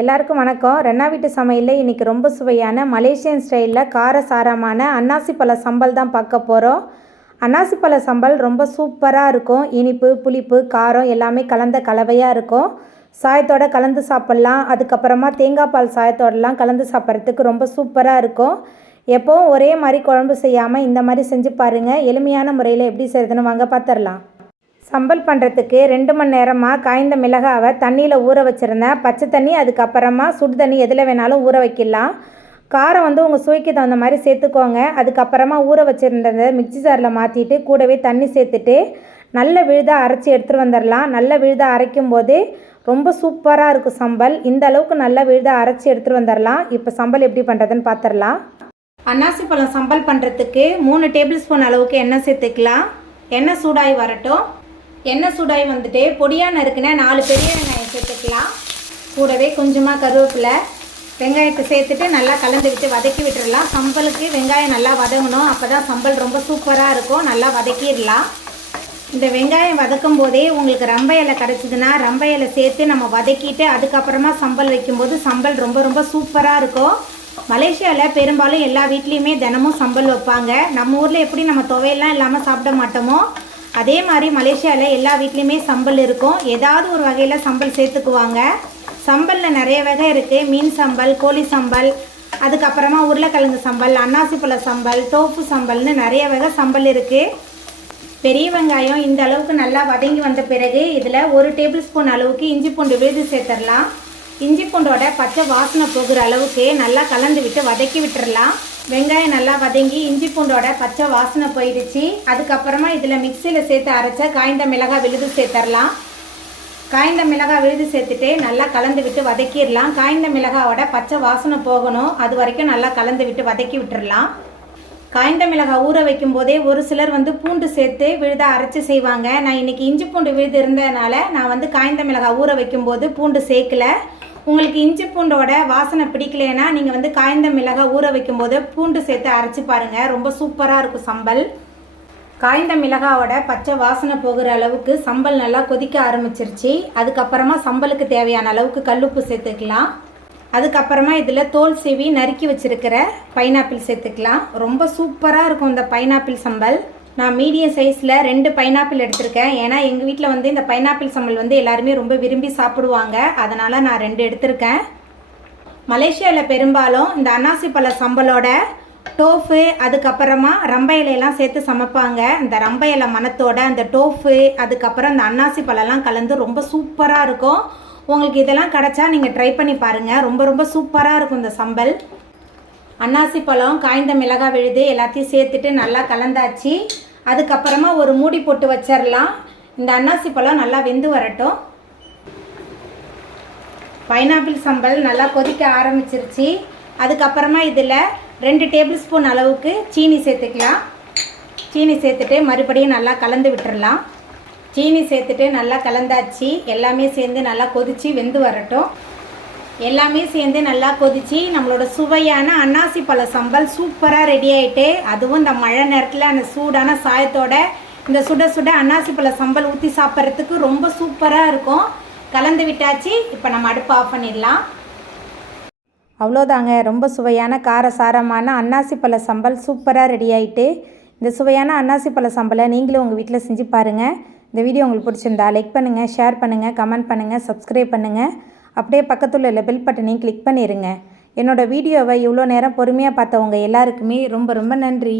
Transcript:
எல்லாருக்கும் வணக்கம். ரென்னா வீட்டு சமையலில் இன்றைக்கி ரொம்ப சுவையான மலேசியன் ஸ்டைலில் காரசாரமான அன்னாசி பழ சம்பல் தான் பார்க்க போகிறோம் அன்னாசி பழ சம்பல் ரொம்ப சூப்பராக இருக்கும். இனிப்பு புளிப்பு காரம் எல்லாமே கலந்த கலவையாக இருக்கும். சாயத்தோட கலந்து சாப்பிட்லாம். அதுக்கப்புறமா தேங்காய் பால் சாயத்தோடலாம் கலந்து சாப்பிட்றதுக்கு ரொம்ப சூப்பராக இருக்கும். எப்போவும் ஒரே மாதிரி குழம்பு செய்யாமல் இந்த மாதிரி செஞ்சு பாருங்கள் எளிமையான முறையில் எப்படி செய்யறதுன்னு வாங்க பார்த்துடலாம் சம்பல் பண்ணுறதுக்கு ரெண்டு மணி நேரமாக காய்ந்த மிளகாவை தண்ணியில் ஊற வச்சுருந்தேன். பச்சை தண்ணி அதுக்கப்புறமா சுடு தண்ணி எதில் வேணாலும் ஊற வைக்கலாம். காரம் வந்து உங்கள் சுவைக்கு தகுந்த மாதிரி சேர்த்துக்கோங்க. அதுக்கப்புறமா ஊற வச்சுருந்ததை மிக்சி ஜாரில் மாற்றிட்டு கூடவே தண்ணி சேர்த்துட்டு நல்ல விழுதாக அரைச்சி எடுத்துகிட்டு வந்துடலாம் நல்ல விழுதாக அரைக்கும் போது ரொம்ப சூப்பராக இருக்கும் சம்பல். இந்த அளவுக்கு நல்ல விழுதாக அரைச்சி எடுத்துகிட்டு வந்துடலாம் இப்போ சம்பல் எப்படி பண்ணுறதுன்னு பார்த்துடலாம் அன்னாசி பழம் சம்பல் பண்ணுறதுக்கு மூணு டேபிள் ஸ்பூன் அளவுக்கு எண்ணெய் சேர்த்துக்கலாம். எண்ணெய் சூடாகி வரட்டும். எண்ணெய் சூடாகி வந்துட்டு பொடியாக நறுக்குன நாலு பெரிய வெங்காயம் சேர்த்துக்கலாம். கூடவே கொஞ்சமாக கருவேப்பிலை வெங்காயத்தை சேர்த்துட்டு நல்லா கலந்து விட்டு வதக்கி விட்டுடலாம் சம்பலுக்கு வெங்காயம் நல்லா வதங்கணும். அப்போ தான் சம்பல் ரொம்ப சூப்பராக இருக்கும். நல்லா வதக்கிடலாம். இந்த வெங்காயம் வதக்கும் போதே உங்களுக்கு ரம்ப இலை கிடச்சிதுன்னா ரம்ப இலை சேர்த்து நம்ம வதக்கிட்டு அதுக்கப்புறமா சம்பல் வைக்கும்போது சம்பல் ரொம்ப ரொம்ப சூப்பராக இருக்கும். மலேசியாவில் பெரும்பாலும் எல்லா வீட்லேயுமே தினமும் சம்பல் வைப்பாங்க. நம்ம ஊரில் எப்படி நம்ம துவையெல்லாம் இல்லாமல் சாப்பிட மாட்டோமோ அதே மாதிரி மலேசியாவில் எல்லா வீட்லேயுமே சம்பல் இருக்கும். ஏதாவது ஒரு வகையில் சம்பல் சேர்த்துக்குவாங்க. சம்பலில் நிறைய வகை இருக்குது மீன் சம்பல் கோழி சம்பல் அதுக்கப்புறமா உருளைக்கிழங்கு சம்பல் அன்னாசி பழ சம்பல் தோப்பு சம்பல்னு நிறைய வகை சம்பல் இருக்குது பெரிய வெங்காயம் இந்த அளவுக்கு நல்லா வதங்கி வந்த பிறகு இதில் ஒரு டேபிள் ஸ்பூன் அளவுக்கு இஞ்சி பூண்டு விழுது சேர்த்துடலாம். இஞ்சி பூண்டோட பச்சை வாசனை போகிற அளவுக்கு நல்லா கலந்து விட்டு வதக்கி விட்டுடலாம் வெங்காயம் நல்லா வதங்கி இஞ்சி பூண்டோட பச்சை வாசனை போயிடுச்சு. அதுக்கப்புறமா இதில் மிக்சியில் சேர்த்து அரைச்ச காய்ந்த மிளகாய் விழுது சேர்த்துடலாம் காய்ந்த மிளகாய் விழுது சேர்த்துட்டு நல்லா கலந்து விட்டு வதக்கிடலாம் காய்ந்த மிளகாவோட பச்சை வாசனை போகணும். அது வரைக்கும் நல்லா கலந்து விட்டு வதக்கி விட்டுடலாம் காய்ந்த மிளகாய் ஊற வைக்கும் போதே ஒரு சிலர் வந்து பூண்டு சேர்த்து விழுதாக அரைச்சி செய்வாங்க. நான் இன்றைக்கி இஞ்சி பூண்டு விழுது இருந்ததுனால நான் வந்து காய்ந்த மிளகாய் ஊற வைக்கும்போது பூண்டு சேர்க்கல. உங்களுக்கு இஞ்சி பூண்டோட வாசனை பிடிக்கலைன்னா நீங்கள் வந்து காய்ந்த மிளகாய் ஊற வைக்கும்போது பூண்டு சேர்த்து அரைச்சி பாருங்கள் ரொம்ப சூப்பராக இருக்கும் சம்பல். காய்ந்த மிளகாவோட பச்சை வாசனை போகிற அளவுக்கு சம்பல் நல்லா கொதிக்க ஆரம்பிச்சிருச்சு. அதுக்கப்புறமா சம்பலுக்கு தேவையான அளவுக்கு கல்லுப்பு சேர்த்துக்கலாம். அதுக்கப்புறமா இதில் தோல் சீவி நறுக்கி வச்சுருக்கிற பைனாப்பிள் சேர்த்துக்கலாம். ரொம்ப சூப்பராக இருக்கும் இந்த பைனாப்பிள் சம்பல். நான் மீடியம் சைஸில் ரெண்டு பைனாப்பிள் எடுத்திருக்கேன். ஏன்னா எங்கள் வீட்டில் வந்து இந்த பைனாப்பிள் சம்பல் வந்து எல்லாருமே ரொம்ப விரும்பி சாப்பிடுவாங்க. அதனால் நான் ரெண்டு எடுத்திருக்கேன். மலேசியாவில் பெரும்பாலும் இந்த அன்னாசி பழ சம்பலோட டோஃபு அதுக்கப்புறமா ரம்ப இலையெல்லாம் சேர்த்து சமைப்பாங்க. இந்த ரம்ப இலை மணத்தோட அந்த டோஃபு அதுக்கப்புறம் இந்த அன்னாசி பழம்லாம் கலந்து ரொம்ப சூப்பராக இருக்கும். உங்களுக்கு இதெல்லாம் கிடச்சா நீங்கள் ட்ரை பண்ணி பாருங்கள் ரொம்ப ரொம்ப சூப்பராக இருக்கும் இந்த சம்பல். அன்னாசி பழம் காய்ந்த மிளகாய் விழுது எல்லாத்தையும் சேர்த்துட்டு நல்லா கலந்தாச்சு. அதுக்கப்புறமா ஒரு மூடி போட்டு வச்சிடலாம் இந்த அன்னாசி பழம் நல்லா வெந்து வரட்டும். பைனாப்பிள் சம்பல் நல்லா கொதிக்க ஆரம்பிச்சிருச்சு. அதுக்கப்புறமா இதில் ரெண்டு டேபிள் ஸ்பூன் அளவுக்கு சீனி சேர்த்துக்கலாம். சீனி சேர்த்துட்டு மறுபடியும் நல்லா கலந்து விட்டுடலாம் சீனி சேர்த்துட்டு நல்லா கலந்தாச்சு. எல்லாமே சேர்ந்து நல்லா கொதித்து வெந்து வரட்டும். எல்லாமே சேர்ந்து நல்லா கொதிச்சு நம்மளோட சுவையான அன்னாசி பழ சம்பல் சூப்பராக ரெடி ஆகிட்டு அதுவும் இந்த மழை நேரத்தில் அந்த சூடான சாயத்தோட இந்த சுட சுட அன்னாசி பழ சம்பல் ஊற்றி சாப்பிட்றதுக்கு ரொம்ப சூப்பராக இருக்கும். கலந்து விட்டாச்சு இப்போ நம்ம அடுப்பு ஆஃப் பண்ணிடலாம். அவ்வளோதாங்க ரொம்ப சுவையான காரசாரமான அன்னாசி பழ சம்பல் சூப்பராக ரெடி ஆகிட்டு இந்த சுவையான அன்னாசி பழ சம்பலை நீங்களும் உங்கள் வீட்டில் செஞ்சு பாருங்கள் இந்த வீடியோ உங்களுக்கு பிடிச்சிருந்தா லைக் பண்ணுங்கள் ஷேர் பண்ணுங்கள் கமெண்ட் பண்ணுங்கள் சப்ஸ்கிரைப் பண்ணுங்கள் அப்படியே பக்கத்தில் உள்ள பெல் பட்டனையும் கிளிக் பண்ணிடுங்க என்னோடய வீடியோவை இவ்வளோ நேரம் பொறுமையாக பார்த்தவங்க எல்லாருக்குமே ரொம்ப ரொம்ப நன்றி.